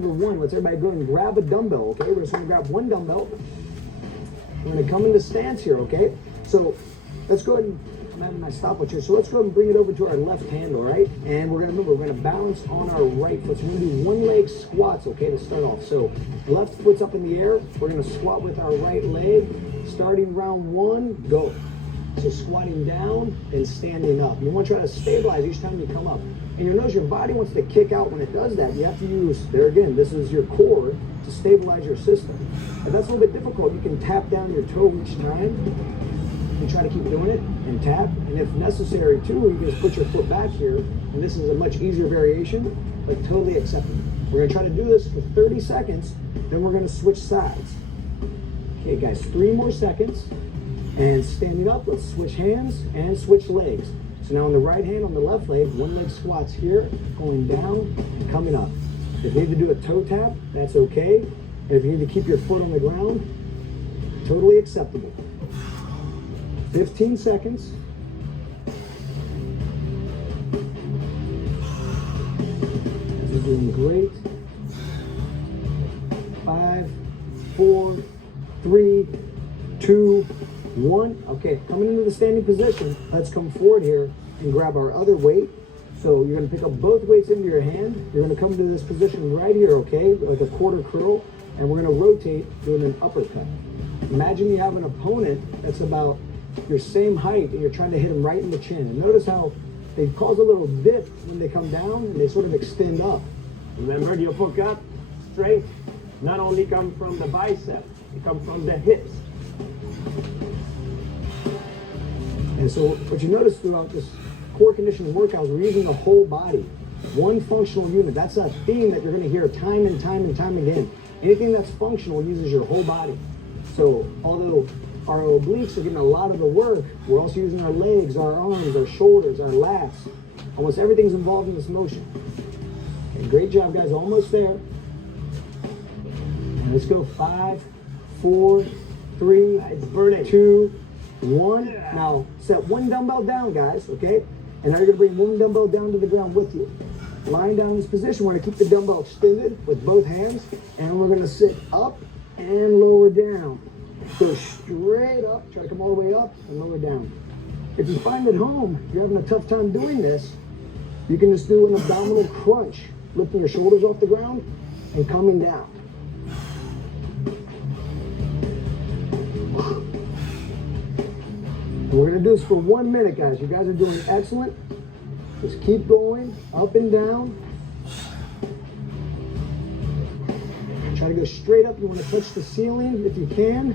number one. Let's everybody go and grab a dumbbell, okay? We're just gonna grab one dumbbell. We're gonna come into stance here, okay? So let's go ahead and, I'm having my stopwatch here. So let's go ahead and bring it over to our left hand, all right? And we're gonna balance on our right foot. So we're gonna do one leg squats, okay, to start off. So left foot's up in the air. We're gonna squat with our right leg. Starting round one, go. So squatting down and standing up. You want to try to stabilize each time you come up. And you'll notice your body wants to kick out when it does that. You have to use, there again, this is your core to stabilize your system. If that's a little bit difficult, you can tap down your toe each time and try to keep doing it and tap. And if necessary too, you can just put your foot back here. And this is a much easier variation, but totally acceptable. We're gonna try to do this for 30 seconds, then we're gonna switch sides. Okay guys, 3 more seconds. And standing up, let's switch hands and switch legs. So now on the right hand, on the left leg, one leg squats here, going down and coming up. If you need to do a toe tap, that's okay. And if you need to keep your foot on the ground, totally acceptable. 15 seconds. You're doing great. 5, 4, 3, 2, 1. Okay, coming into the standing position, let's come forward here and grab our other weight. So you're gonna pick up both weights into your hand. You're gonna come to this position right here, okay, like a quarter curl, and we're gonna rotate doing an uppercut. Imagine you have an opponent that's about your same height and you're trying to hit them right in the chin. And notice how they cause a little dip when they come down and they sort of extend up. Remember, the uppercut strength not only comes from the bicep, it comes from the hips. And so what you notice throughout this core conditioning workouts, we're using the whole body, one functional unit. That's a theme that you're going to hear time and time and time again. Anything that's functional uses your whole body. So although our obliques are getting a lot of the work, we're also using our legs, our arms, our shoulders, our lats. Almost everything's involved in this motion. Okay, great job, guys. Almost there. And let's go. 5, 4, 3, It's burning. 2, 1. Now set one dumbbell down, guys, okay? And now you're gonna bring one dumbbell down to the ground with you. Lying down in this position, we're gonna keep the dumbbell extended with both hands, and we're gonna sit up and lower down. Go straight up, try to come all the way up and lower down. If you find at home you're having a tough time doing this, you can just do an abdominal crunch, lifting your shoulders off the ground and coming down. We're gonna do this for 1 minute, guys. You guys are doing excellent. Just keep going, up and down. Try to go straight up. You wanna touch the ceiling if you can.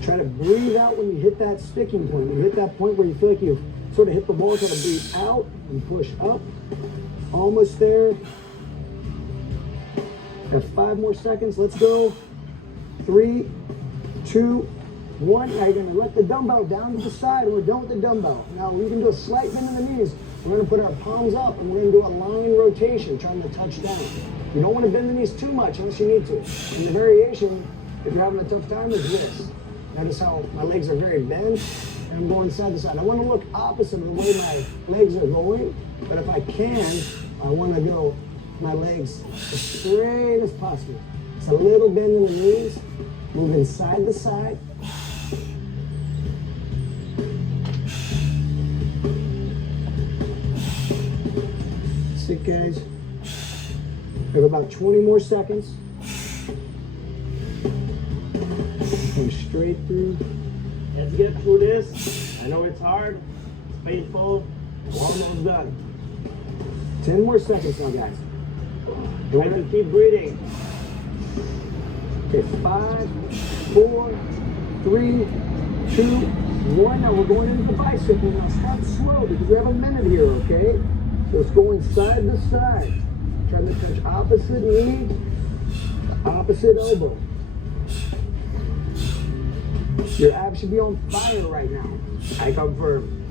Try to breathe out when you hit that sticking point. When you hit that point where you feel like you've sort of hit the wall, try to breathe out and push up. Almost there. Got 5 more seconds, let's go. 3, 2, 1. Now you're gonna let the dumbbell down to the side, and we're done with the dumbbell. Now we can do a slight bend in the knees. We're gonna put our palms up and we're gonna do a line rotation, trying to touch down. You don't wanna bend the knees too much unless you need to. And the variation, if you're having a tough time, is this. Notice how my legs are very bent and I'm going side to side. I wanna look opposite of the way my legs are going, but if I can, I wanna go my legs as straight as possible. It's a little bend in the knees, moving side to side. Sit, guys. We have about 20 more seconds. Going straight through. Let's get through this. I know it's hard, it's painful, we're almost done. 10 more seconds now, guys. Try to keep breathing. Okay, 5, 4, 3, 2, 1. Now we're going into the bicep. Now start slow because we have a minute here, okay? So it's going side to side. Trying to touch opposite knee, opposite elbow. Your abs should be on fire right now. I confirm.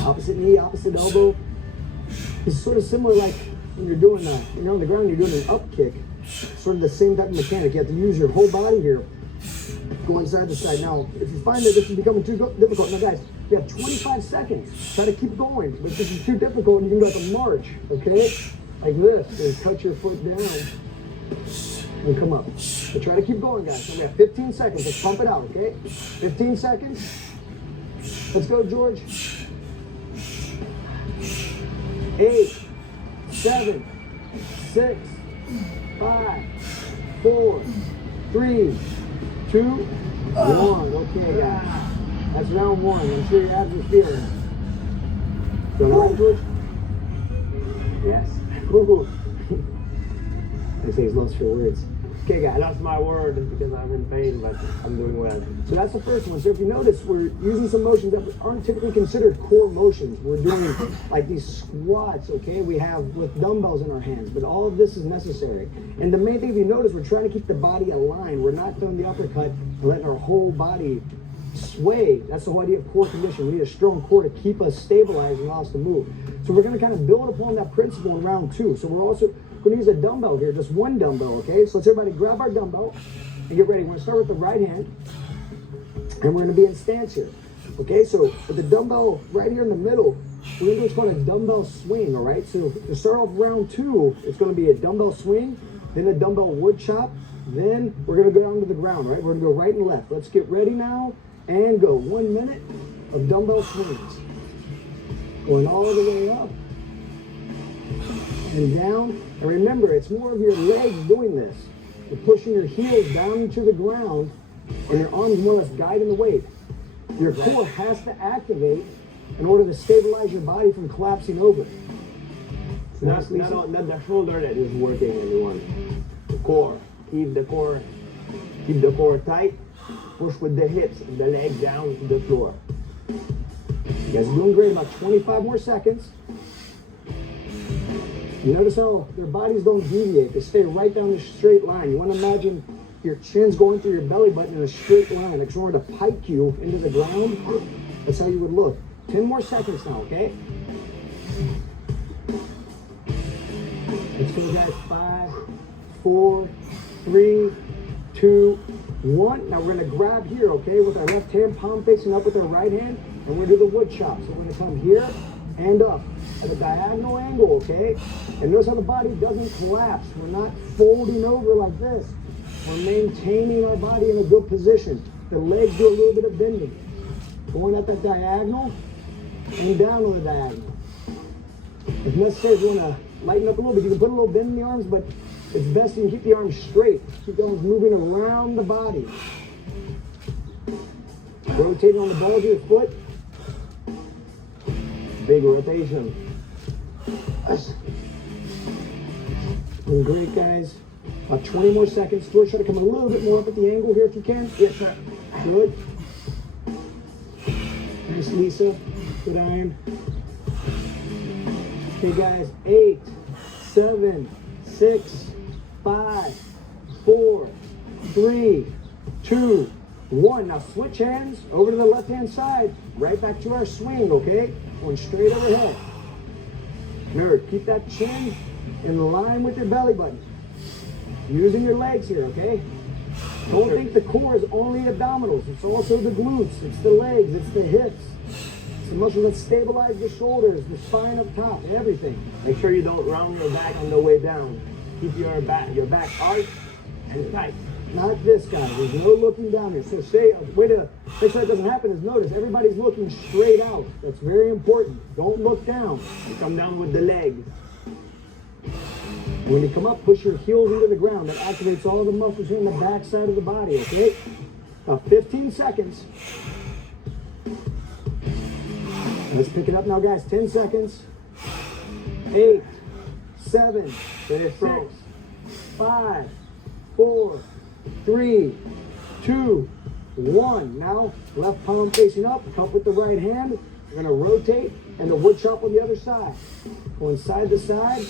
Opposite knee, opposite elbow. It's sort of similar like when you're doing when you're on the ground, you're doing an up kick. Sort of the same type of mechanic. You have to use your whole body here, going side to side. Now, if you find that this is becoming too difficult, now guys, You have 25 seconds. Try to keep going. But if this is too difficult, you can go to march, okay? Like this, and touch your foot down. And come up. So try to keep going, guys. So we have 15 seconds. Let's pump it out, okay? 15 seconds. Let's go, George. 8, 7, 6, 5, 4, 3, 2, 1. Okay, guys. That's round 1. I'm sure your abs are feeling it. So, all right, George? Yes. Ooh. I say he's lost for words. Okay, I guys. lost my word because I'm in pain, but I'm doing well. So that's the first one. So if you notice, we're using some motions that aren't typically considered core motions. We're doing like these squats, okay? We have with dumbbells in our hands, but all of this is necessary. And the main thing, if you notice, we're trying to keep the body aligned. We're not throwing the uppercut and letting our whole body sway. That's the whole idea of core condition. We need a strong core to keep us stabilized and allow us to move. So we're going to kind of build upon that principle in round 2. So we're also going to use a dumbbell here, just one dumbbell, okay? So let's everybody grab our dumbbell and get ready. We're going to start with the right hand, and we're going to be in stance here, okay? So with the dumbbell right here in the middle, we're going to do what's called a dumbbell swing, all right? So to start off round 2, it's going to be a dumbbell swing, then a dumbbell wood chop, then we're going to go down to the ground, right? We're going to go right and left. Let's get ready now and go. 1 minute of dumbbell swings. Going all the way up and down. And remember, it's more of your legs doing this. You're pushing your heels down into the ground and your arms more or less guiding the weight. Your core has to activate in order to stabilize your body from collapsing over. So Not the shoulder that is working, everyone. The core. Keep the core tight. Push with the hips and the leg down to the floor. You guys are doing great. About 25 more seconds. You notice how their bodies don't deviate. They stay right down the straight line. You want to imagine your chin's going through your belly button in a straight line. Like someone were to pike you into the ground. That's how you would look. 10 more seconds now, okay? Let's go, guys. 5, 4, 3, 2, 1. Now we're going to grab here, okay, with our left hand, palm facing up with our right hand, and we're going to do the wood chop. So we're going to come here and up at a diagonal angle, okay? And notice how the body doesn't collapse. We're not folding over like this. We're maintaining our body in a good position. The legs do a little bit of bending. Going at that diagonal and down on the diagonal. If necessary, if you want to lighten up a little bit, you can put a little bend in the arms, but it's best you can keep the arms straight. Keep the arms moving around the body. Rotating on the balls of your foot. Big rotation. Doing great, guys. About 20 more seconds. George, try to come a little bit more up at the angle here if you can. Yes, sir. Good. Nice, Lisa. Good iron. Okay, guys. 8, 7, 6, 5, 4, 3, 2, 1. Now switch hands over to the left-hand side. Right back to our swing, okay? Going straight overhead. Remember, keep that chin in line with your belly button. Using your legs here, okay? Don't think the core is only abdominals. It's also the glutes. It's the legs. It's the hips. It's the muscles that stabilize the shoulders, the spine up top, everything. Make sure you don't round your back on the way down. Keep your back arched and tight. Not this guy. There's no looking down here. So stay, way to make sure that doesn't happen is notice everybody's looking straight out. That's very important. Don't look down. You come down with the legs. When you come up, push your heels into the ground. That activates all the muscles here on the back side of the body, okay? About 15 seconds. Let's pick it up now, guys. 10 seconds. 8, 7, 6, 5, 4, 3, 2, 1. Now, left palm facing up, cup with the right hand. We're gonna rotate and the wood chop on the other side. Going side to side.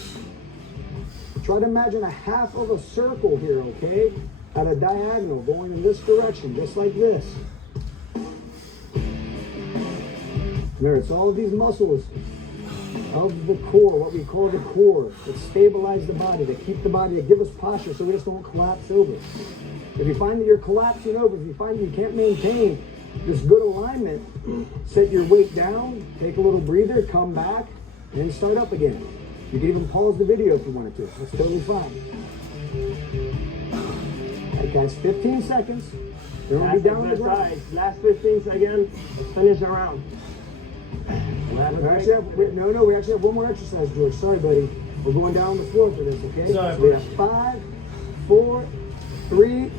Try to imagine a half of a circle here, okay? At a diagonal, going in this direction, just like this. There, it's all of these muscles of the core, what we call the core, that stabilize the body, that keep the body, that give us posture so we just don't collapse over. If you find that you're collapsing over, if you find that you can't maintain this good alignment, Set your weight down, take a little breather, come back, and then start up again. You can even pause the video if you wanted to. That's totally fine. All right, guys, 15 seconds. You're going to be down on the ground. Last 15 seconds. Let's finish the round. We actually have one more exercise, George. Sorry, buddy. We're going down the floor for this, okay? Sorry, so we have 5, 4, 3,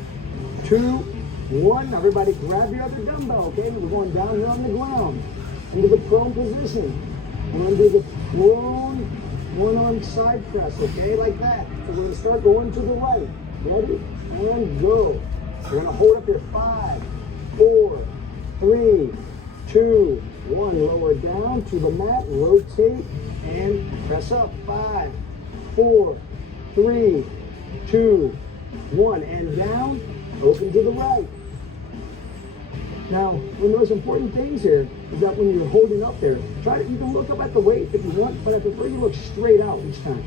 2, 1. Now everybody grab your other dumbbell, okay? We're going down here on the ground into the prone position. We're going to do the prone one-arm side press, okay? Like that. So we're going to start going to the right. Ready? And go. We're going to hold up here. 5, 4, 3, 2, 1. Lower down to the mat. Rotate and press up. 5, 4, 3, 2, 1. And down. Open to the right. Now, one of the most important things here is that when you're holding up there, you can look up at the weight if you want, but I prefer you look straight out each time.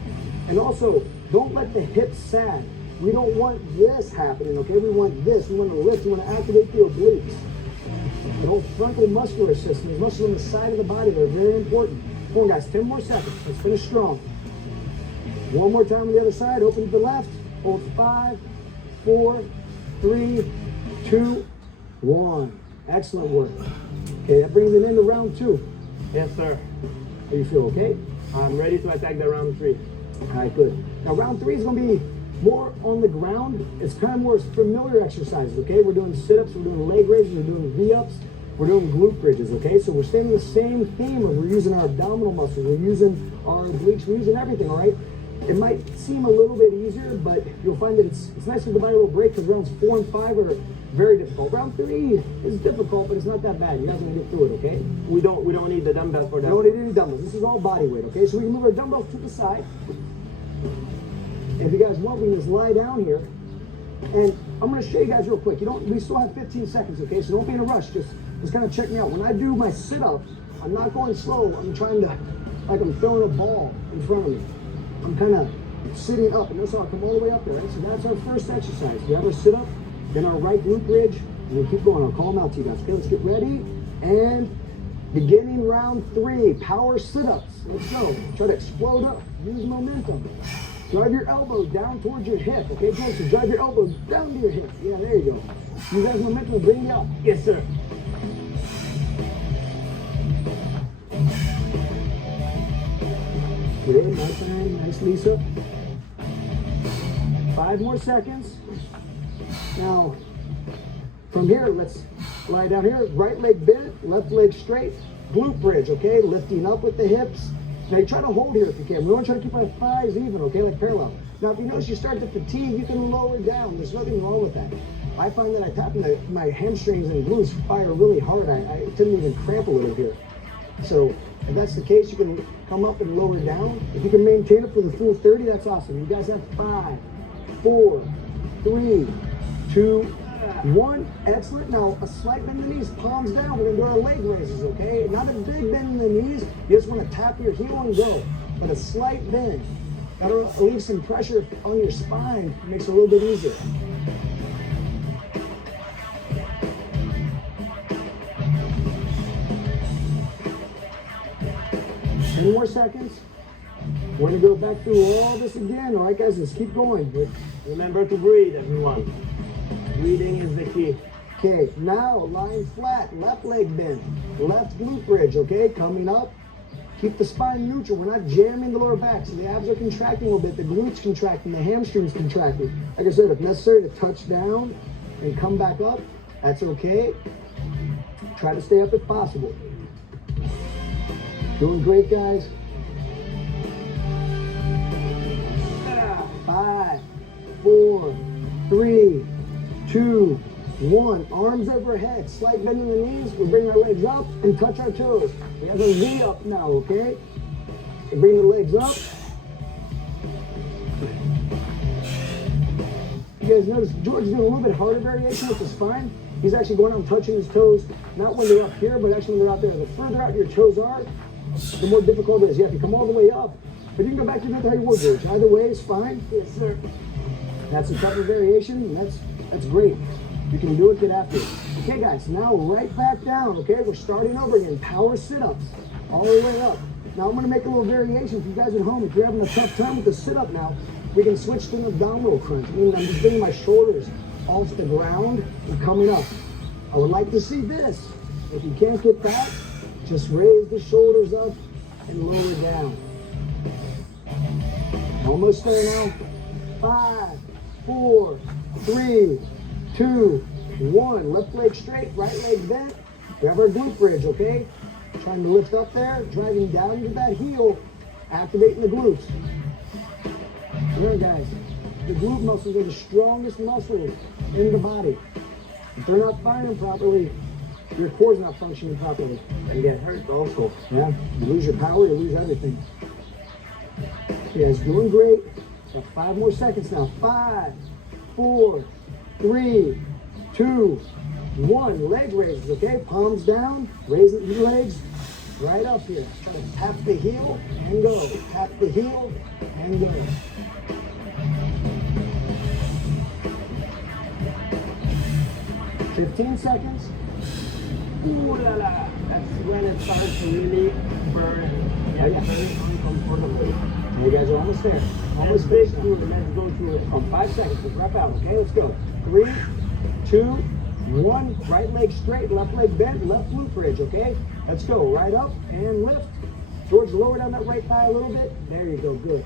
And also, don't let the hips sag. We don't want this happening, okay? We want this. We want to lift. We want to activate the obliques. The whole frontal muscular system, the muscles on the side of the body, they're very important. Come on, guys, 10 more seconds. Let's finish strong. One more time on the other side. Open to the left. Hold 5, 4, 3, 2, 1. Excellent work. Okay, that brings it into round 2. Yes, sir. How do you feel, okay? I'm ready to attack the round 3. All right, good. Now, round 3 is going to be more on the ground. It's kind of more familiar exercises, okay? We're doing sit-ups, we're doing leg raises, we're doing V-ups, we're doing glute bridges, okay? So we're staying in the same theme of we're using our abdominal muscles, we're using our obliques, we're using everything, all right? It might seem a little bit easier, but you'll find that it's nice to give the body a little break because rounds 4 and 5 are very difficult. Round 3 is difficult, but it's not that bad. You guys are gonna get through it, okay? We don't need the dumbbell for that. We don't need any dumbbells. This is all body weight, okay? So we can move our dumbbells to the side. If you guys want, we can just lie down here. And I'm gonna show you guys real quick. We still have 15 seconds, okay? So don't be in a rush. Just kind of check me out. When I do my sit-up, I'm not going slow. I'm trying to, like I'm throwing a ball in front of me. I'm kind of sitting up, and notice how I come all the way up there, right? So that's our first exercise. We have our sit-up, then our right glute bridge, and we keep going. I'll call them out to you guys. Okay, let's get ready. And beginning round 3, power sit-ups. Let's go. Try to explode up. Use momentum. Drive your elbows down towards your hip. Okay, so drive your elbows down to your hip. Yeah, there you go. Use that momentum to bring you up. Yes, sir. Good, nice and nice, Lisa. 5 more seconds. Now, from here, let's lie down here. Right leg bent, left leg straight. Glute bridge, okay? Lifting up with the hips. Now, you try to hold here if you can. We want to try to keep our thighs even, okay? Like parallel. Now, if you notice you start to fatigue, you can lower down. There's nothing wrong with that. I find that I tap into my hamstrings and glutes fire really hard. I tend to even cramp a little here. So, if that's the case, you can come up and lower down. If you can maintain it for the full 30, that's awesome. You guys have 5, 4, 3, 2, 1. Excellent. Now, a slight bend in the knees, palms down. We're going to do our leg raises, okay? Not a big bend in the knees. You just want to tap your heel and go. But a slight bend. That'll leave some pressure on your spine. It makes it a little bit easier. Ten more seconds. We're going to go back through all this again. All right, guys, let's keep going. Remember to breathe, everyone. Breathing is the key. Okay, now lying flat, left leg bend, left glute bridge, okay? Coming up. Keep the spine neutral. We're not jamming the lower back. So the abs are contracting a little bit, the glutes contracting, the hamstrings contracting. Like I said, if necessary to touch down and come back up, that's okay. Try to stay up if possible. Doing great, guys. 5, 4, 3, 2, 1. Arms overhead, slight bend in the knees. We bring our legs up and touch our toes. We have a V up now, okay? We bring the legs up. You guys notice George is doing a little bit harder variation, which is fine. He's actually going out and touching his toes, not when they're up here, but actually when they're out there. The further out your toes are, the more difficult it is. You have to come all the way up. But you can go back to how you were, George. Either way is fine. Yes, sir. That's a tougher variation, and that's great. You can do it, get after it. Okay, guys, now right back down, okay? We're starting over again. Power sit-ups all the way up. Now I'm gonna make a little variation for you guys at home. If you're having a tough time with the sit-up now, we can switch to an abdominal crunch. Meaning I'm just bringing my shoulders off the ground and coming up. I would like to see this. If you can't get that, just raise the shoulders up and lower down. Almost there now. 5, 4, 3, 2, 1. Left leg straight, right leg bent. Grab our glute bridge, okay? Trying to lift up there, driving down into that heel, activating the glutes. There, guys. The glute muscles are the strongest muscles in the body. If they're not firing properly, your core's not functioning properly. And get hurt also. Yeah, you lose your power, you lose everything. You guys doing great. Got 5 more seconds now. 5, 4, 3, 2, 1. Leg raises, okay? Palms down, raising your legs right up here. Try to tap the heel and go. Tap the heel and go. $15 seconds. Ooh la la. That's when it starts to really burn. Yeah, very uncomfortable. You guys are almost there. Almost Let's finished. go through it. 5 seconds. Let's wrap out, okay? Let's go. 3, 2, 1. Right leg straight, left leg bent, left glute bridge, okay? Let's go. Right up and lift. George, lower down that right thigh a little bit. There you go. Good.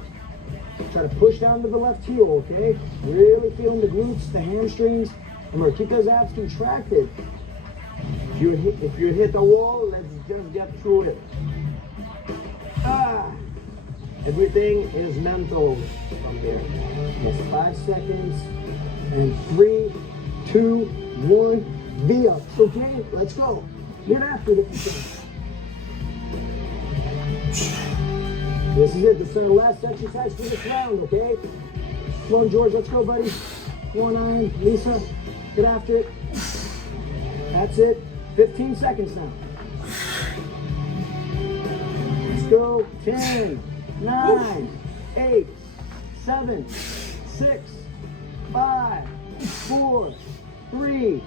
Try to push down to the left heel, okay? Really feeling the glutes, the hamstrings. Remember, keep those abs contracted. If you hit the wall, let's just get through it. Everything is mental from there. That's 5 seconds. And 3, 2, 1. V up. Okay, let's go. Get after it. This is it. This is our last exercise for this round, okay? Come on, George. Let's go, buddy. Come on, Iron. Lisa, get after it. That's it. 15 seconds now. Let's go. 10, 9, 8, 7, 6, 5, 4, 3,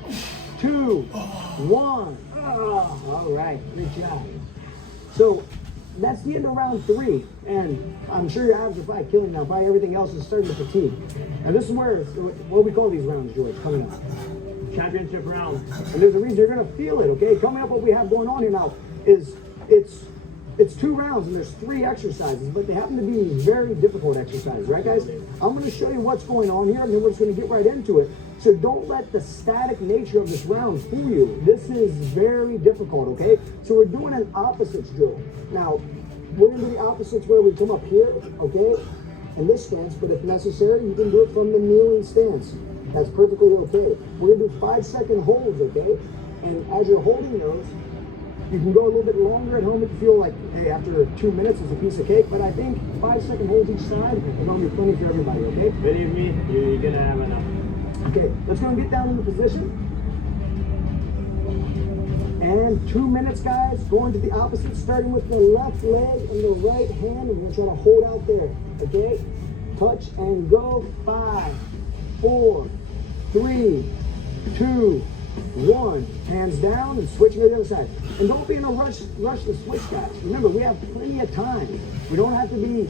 2, 1. Oh, all right. Good job. So that's the end of round 3. And I'm sure your abs are probably killing now. Probably everything else is starting to fatigue. Now this is where, what we call these rounds, George, coming up. Championship round. And there's a reason you're going to feel it, okay? Coming up, what we have going on here now is it's 2 rounds and there's 3 exercises, but they happen to be very difficult exercises, right, guys? I'm going to show you what's going on here, and then we're just going to get right into it. So don't let the static nature of this round fool you. This is very difficult, okay? So we're doing an opposites drill. Now, we're going to do the opposites where we come up here, okay, in this stance, but if necessary, you can do it from the kneeling stance. That's perfectly okay. We're going to do 5-second holds, okay? And as you're holding those, you can go a little bit longer at home if you feel like, hey, after 2 minutes it's a piece of cake, but I think 5-second holds each side is going to be plenty for everybody, okay? Believe me, you're going to have enough. Okay, let's go and get down into position. And 2 minutes, guys, going to the opposite, starting with the left leg and the right hand. We're going to try to hold out there, okay? Touch and go. 5, 4, 3, 2, 1. Hands down and switching to the other side. And don't be in a rush to switch, guys. Remember, we have plenty of time. We don't have to be,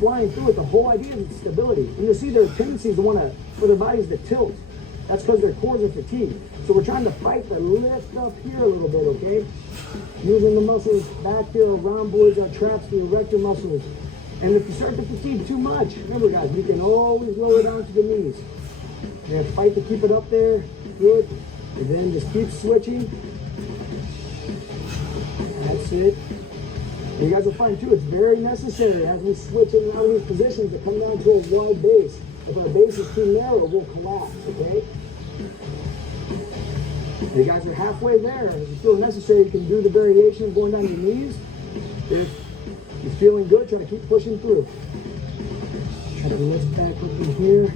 flying through it. The whole idea is stability. And you'll see their tendencies to want to, for their bodies to tilt. That's because their cores are fatigued. So we're trying to fight the lift up here a little bit, okay? Using the muscles back here, rhomboids, our traps, the erector muscles. And if you start to fatigue too much, remember, guys, you can always lower down to the knees. You have to fight to keep it up there. Good. And then just keep switching. That's it. And you guys will find too, it's very necessary as we switch in and out of these positions to come down to a wide base. If our base is too narrow, we'll collapse, okay? And you guys are halfway there. If you feel necessary, you can do the variation of going down your knees. If you're feeling good, try to keep pushing through. Try to lift back up in here.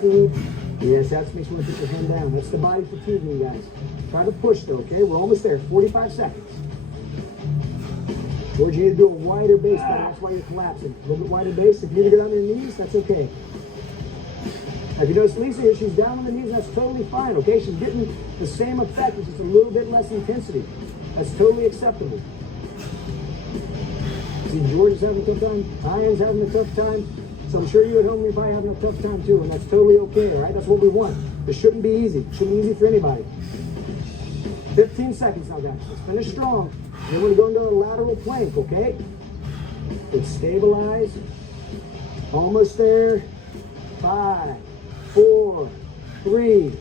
Good. Yes, that makes you want to put your hand down. That's the body fatiguing, guys. Try to push though, okay? We're almost there. 45 seconds. George, you need to do a wider base, but that's why you're collapsing. A little bit wider base. If you need to go down to your knees, that's okay. Now, if you notice Lisa here, she's down on the knees, and that's totally fine, okay? She's getting the same effect, it's just a little bit less intensity. That's totally acceptable. See, George is having a tough time, Ian's having a tough time, so I'm sure you at home, you're probably having a tough time too, and that's totally okay, all right? That's what we want. This shouldn't be easy. It shouldn't be easy for anybody. 15 seconds now, guys. Let's finish strong. Then we're going to go into a lateral plank, okay? Let's stabilize. Almost there. 5, 4, 3,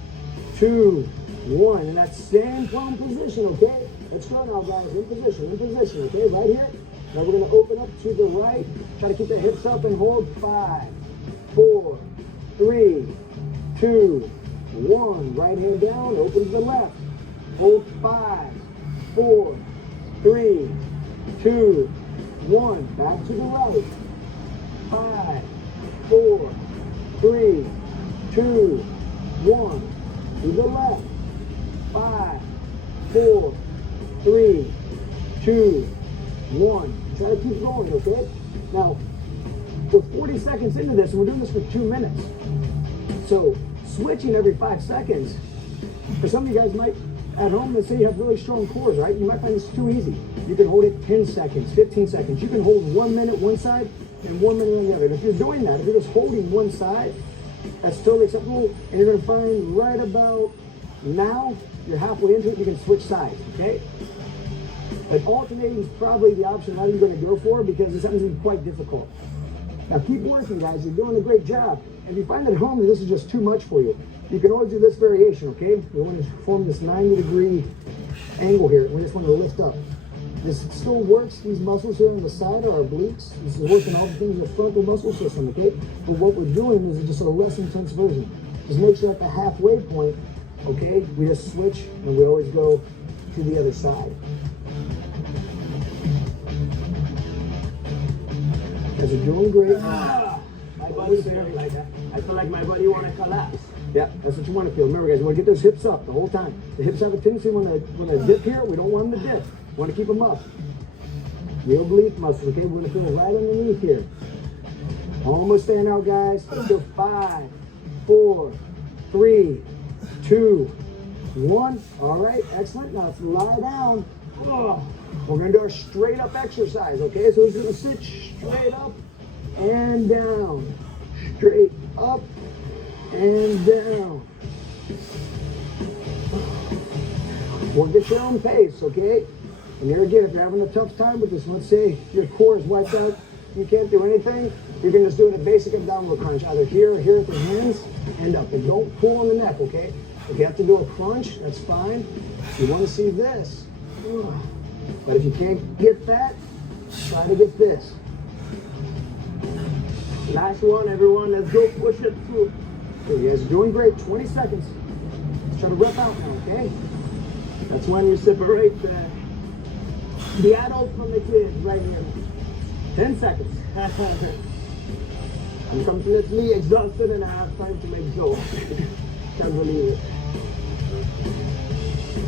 2, 1. In that same palm position, okay? Let's go now, guys. In position, okay? Right here. Now we're going to open up to the right. Try to keep the hips up and hold. 5, 4, 3, 2, 1. Right hand down. Open to the left. Hold. 5, 4, 3, 2, 1. Back to the right. 5, 4, 3, 2, 1. To the left. 5, 4, 3, 2, 1. Try to keep going, okay? Now, we're 40 seconds into this, and we're doing this for 2 minutes. So, switching every 5 seconds, for some of you guys might, at home, let's say you have really strong cores, right? You might find this too easy. You can hold it 10 seconds, 15 seconds. You can hold 1 minute one side and 1 minute on the other. And if you're doing that, if you're just holding one side, that's totally acceptable. And you're gonna find right about now, you're halfway into it, you can switch sides, okay? But alternating is probably the option that you're going to go for because it's something that's quite difficult. Now keep working, guys. You're doing a great job. And if you find at home that this is just too much for you, you can always do this variation, okay? We want to form this 90-degree angle here. We just want to lift up. This still works. These muscles here on the side are our obliques. This is working all the things in the frontal muscle system, okay? But what we're doing is just a less intense version. Just make sure at the halfway point, okay, we just switch and we always go to the other side. Guys are doing great. My body's feeling like that. I feel like my body want to collapse. Yeah, that's what you want to feel. Remember, guys, you want to get those hips up the whole time. The hips have a tendency when they dip here, we don't want them to dip. We want to keep them up. The oblique muscles, okay? We're going to feel right underneath here. Almost there now, guys. Let's go 5, 4, 3, 2, 1. All right, excellent. Now let's lie down. Oh. We're going to do our straight up exercise, okay? So we're going to sit straight up and down. Straight up and down. Work at your own pace, okay? And there again, if you're having a tough time with this, let's say your core is wiped out, you can't do anything, you can just do a basic abdominal crunch, either here or here with the hands and up. And don't pull on the neck, okay? If you have to do a crunch, that's fine. You want to see this. But if you can't get that, try to get this. Last one, everyone. Let's go push it through. Okay, you guys are doing great. 20 seconds. Let's try to rep out now, okay? That's when you separate the adults from the kids right here. 10 seconds. I'm completely exhausted and I have time to make jokes. Can't believe it.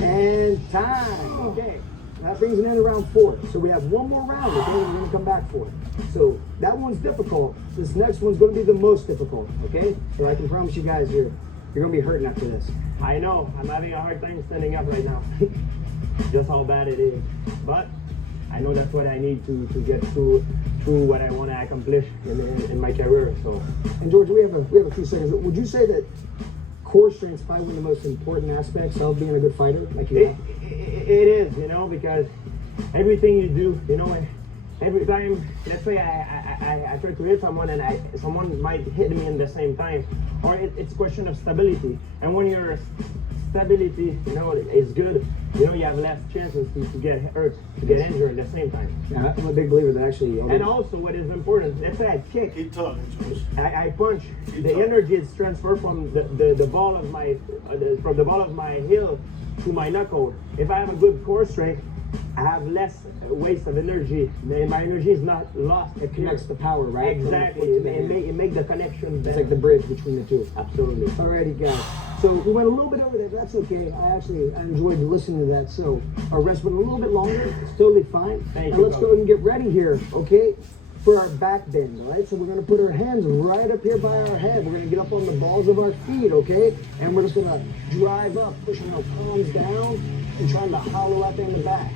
And time. Okay. That brings an end to round 4. So we have one more round, okay? We're going to come back for it. So that one's difficult. This next one's going to be the most difficult, okay? So I can promise you guys you're going to be hurting after this. I know. I'm having a hard time standing up right now. Just how bad it is. But I know that's what I need to get through what I want to accomplish in my career. So. And George, we have a few seconds. Would you say that core strength is probably one of the most important aspects of being a good fighter? Like you it is, you know, because everything you do, you know, every time, let's say I try to hit someone and someone might hit me in the same time, or it's a question of stability. And when your stability, you know, is good, you know, you have less chances to get hurt, to get injured at the same time. Yeah, I'm a big believer that actually. And also, what is important, let's say I kick, Keep talking, George. I punch, the energy is transferred from the ball of my from the ball of my heel to my knuckle. If I have a good core strength, I have less waste of energy. My energy is not lost. It connects the power, right? Exactly. It make the connection better. It's like the bridge between the two. Absolutely. Alrighty, guys. So we went a little bit over there. That's okay. I enjoyed listening to that. So our rest went a little bit longer. It's totally fine. Thank and you, let's go ahead and get ready here, okay? for our back bend, all right? So we're gonna put our hands right up here by our head. We're gonna get up on the balls of our feet, okay? And we're just gonna drive up, pushing our palms down and trying to hollow out there in the back.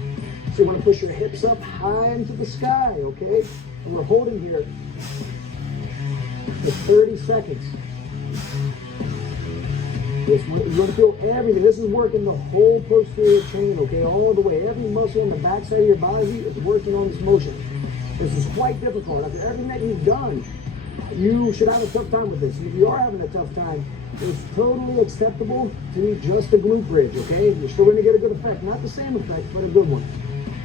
So you wanna push your hips up high into the sky, okay? And we're holding here for 30 seconds. You want to feel everything. This is working the whole posterior chain, okay, all the way. Every muscle on the back side of your body is working on this motion. This is quite difficult. After everything that you've done, you should have a tough time with this. If you are having a tough time, it's totally acceptable to do just a glute bridge, okay? You're still going to get a good effect. Not the same effect, but a good one.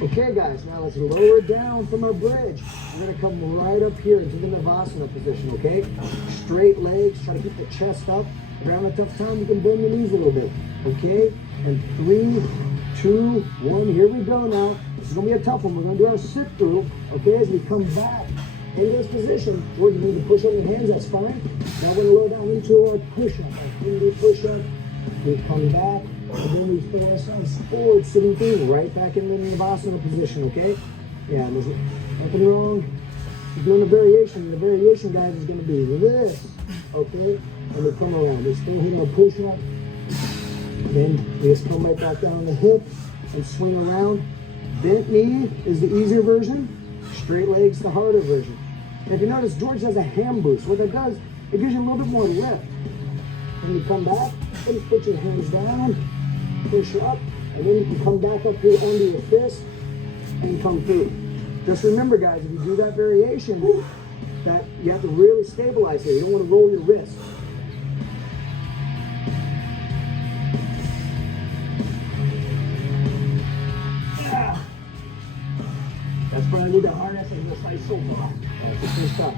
Okay, guys, now let's lower down from our bridge. We're going to come right up here into the Navasana position, okay? Straight legs, try to keep the chest up. If you're having a tough time, you can bend your knees a little bit, okay? And 3, 2, 1, here we go now. This is going to be a tough one. We're going to do our sit through, okay? As we come back into this position, George, you need to push up your hands, that's fine. Now we're going to lower down into our push-up, our 3D push-up. We come back, and then we throw ourselves forward, sitting through, right back in the Navasana position, okay? Yeah, there's nothing wrong. We're doing a variation. The variation, guys, is going to be this, okay? And we come around. We still hit our push-up. Then we just come right back down the hip and swing around. Bent knee is the easier version. Straight legs, the harder version. And if you notice, George has a ham boost. What that does, it gives you a little bit more lift. When you come back, then put your hands down, push up, and then you can come back up here onto your fist and come through. Just remember, guys, if you do that variation, that you have to really stabilize here. You don't want to roll your wrist. That's where I need the harness and the side shoulder. That's the first stop.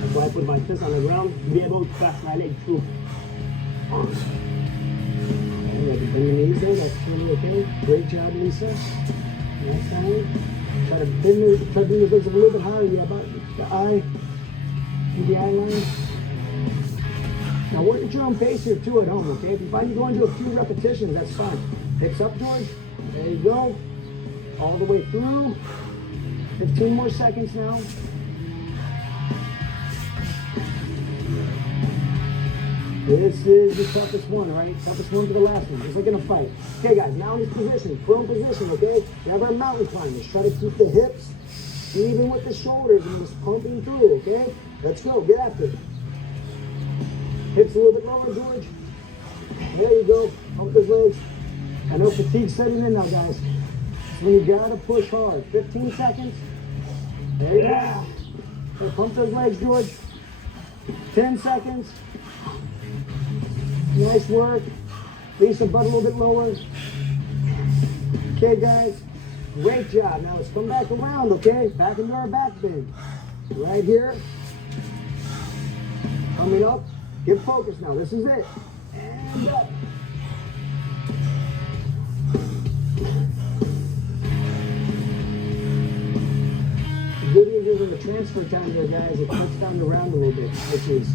That's why I put my fist on the ground to be able to pass my leg through. And you have to bend your knees there. That's totally okay. Great job, Lisa. Next time, try to bring your legs a little bit higher. Yeah, about the eye, the eye line. Now work at your own pace here too at home, okay? If you find you going to a few repetitions, that's fine. Hips up, George. There you go. All the way through. 15 more seconds now. This is the toughest one, right? Toughest one to the last one, just like in a fight. Okay, guys, now in this position, prone position, okay? We have our mountain climbers. Try to keep the hips even with the shoulders and just pumping through, okay? Let's go, get after it. Hips a little bit lower, George. There you go, pump those legs. I know fatigue's setting in now, guys. So you gotta push hard. 15 seconds. There you go. So pump those legs, George. 10 seconds. Nice work. Lisa, butt a little bit lower. Okay, guys. Great job. Now let's come back around, okay? Back into our back bend. Right here. Coming up. Get focused now. This is it. And up. The good news is in the transfer time there, guys, it cuts down the round a little bit, which is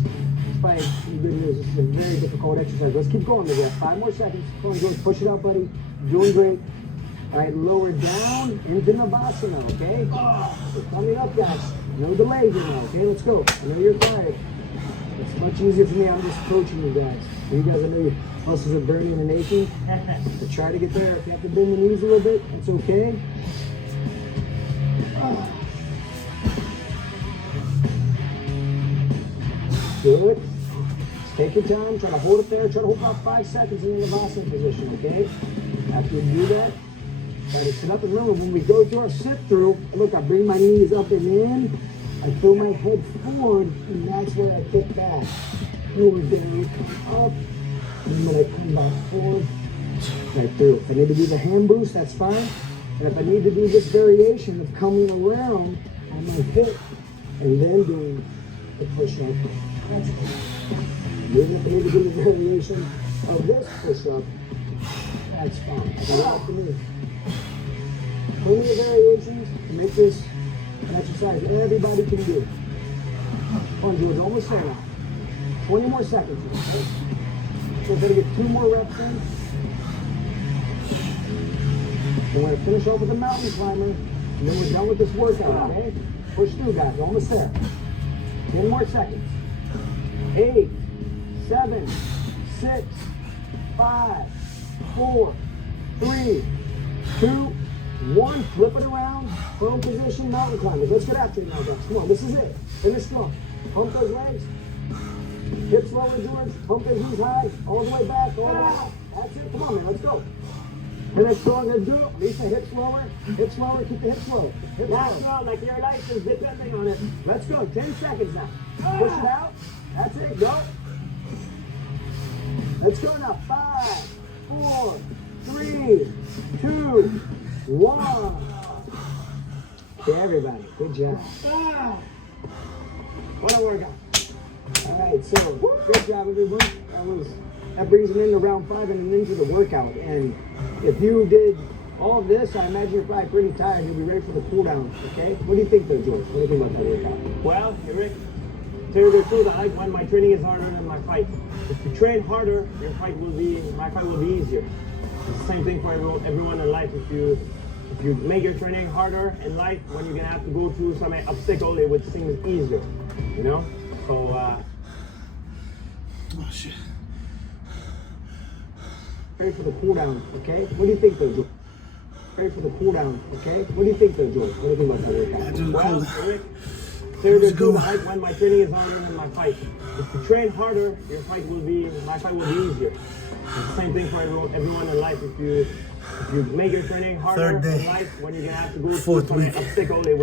despite the good news. This is a very difficult exercise. Let's keep going there. 5 more seconds. Come on, George. Push it out, buddy. You're doing great. All right, lower down into Navasana, okay? We're coming up, guys. No delay here now, okay? Let's go. I know you're tired. It's much easier for me. I'm just coaching you guys. You guys, I know your muscles are burning and aching. But try to get there. If you have to bend the knees a little bit, it's okay. Good. Just take your time. Try to hold it there. Try to hold about 5 seconds in the Navasana position, okay? After you do that, try to sit up. And remember, when we go through our sit through, look, I bring my knees up and in. I throw my head forward, and that's where I kick back. Forward there, you come up, and then I come back forward, right through. If I need to do the hand boost, that's fine. And if I need to do this variation of coming around on my hip, and then doing the push-up, that's fine. Even if I need to do the variation of this push-up, that's fine. That's all to me. Plenty of variations to make this an exercise everybody can do. Come on, George, almost there now. 20 more seconds. So we're going to get 2 more reps in. We're going to finish off with a mountain climber. And then we're done with this workout, okay? Push through, guys. Almost there. 10 more seconds. 8, 7, 6, 5, 4, 3, 2, 1. Flip it around. Prone position, mountain climbers. Let's get after it now, guys. Come on, this is it. Finish strong. Pump those legs. Hips lower, George. Pump those knees high. All the way back. All the way back. That's it. Come on, man. Let's go. Finish strong. Let's do it. Lisa, hips lower. Hips lower. Keep the hips low. Hips That's low. not like your life is depending on it. Let's go. 10 seconds now. Push it out. That's it. Go. Let's go now. 5, 4, 3, 2, 1. Okay, everybody. Good job. What a workout. All right, so good job, everyone. That brings it into round 5 and then into the workout. And if you did all of this, I imagine you're probably pretty tired. You'll be ready for the cool down. Okay? What do you think, though, George? What do you think about that workout? Well, Rick, to tell you the truth, I like when my training is harder than my fight. If you train harder, my fight will be easier. It's the same thing for everyone in life. If you make your training harder in life, when you're gonna have to go through some obstacle, it would seem easier. You know? So Oh shit. Ready for the cool down, okay? What do you think, though, George? Ready for the cool down, okay? What do you think, though, George? What do you think about that workout? I do the well, cool Rick, to tell you the truth, I like when my training is harder than my fight. If you train harder, my fight will be easier. It's the same thing for everyone in life. If you make your training harder Third day. in life, when you're gonna have to go Fourth through some week. obstacle, it